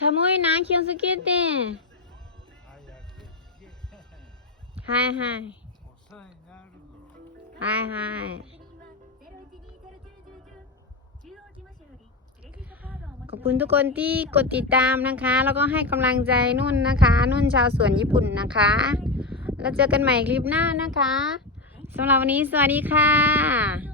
寒いな気をつけてはいはいはいはいขอบคุณทุกคนที่กดติดตามนะคะ แล้วก็ให้กำลังใจนุ่นนะคะ นุ่นชาวสวนญี่ปุ่นนะคะ แล้วเจอกันใหม่คลิปหน้านะคะสำหรับวันนี้สวัสดีค่ะ